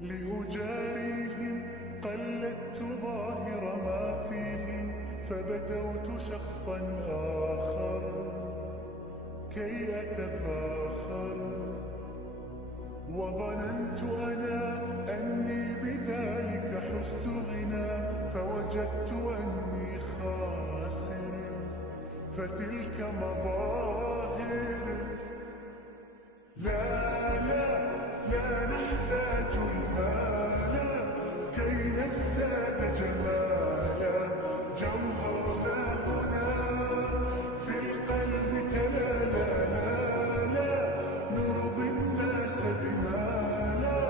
لأجاريهم قلدت ظاهر ما فيهم، فبدوت شخصا آخر كي أتفاخر، وظننت أنا أني بذلك حزت غنى، فوجدت أني خاسر، فتلك مظاهر. لا لا لا نحتاج المال كي نزداد جمالا، جوهرنا هنا في القلب تلالا، لا نرضي الناس بما لا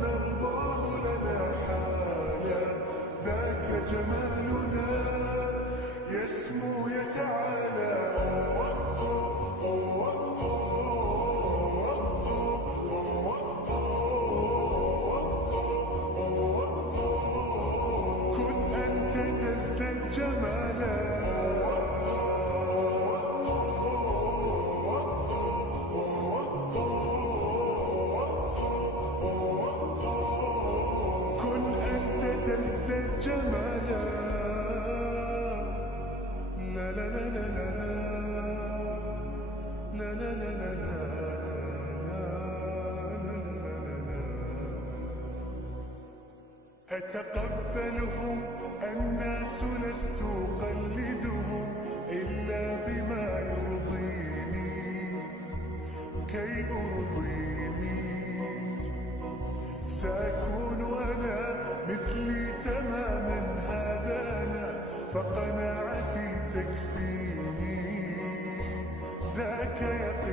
نرضاه لنا حالا، ذاك جمالنا يسمو يتعالى. تزداد جمالا. لا لا لا لا لا لا لا لا لا لا. أتقبلهم الناس لست أقلدهم إلا بما يرضيني كي أرضيني، سأكون أنا مثلي تماما هذا أنا، فقناعتي تكفيني، ذاك يقين.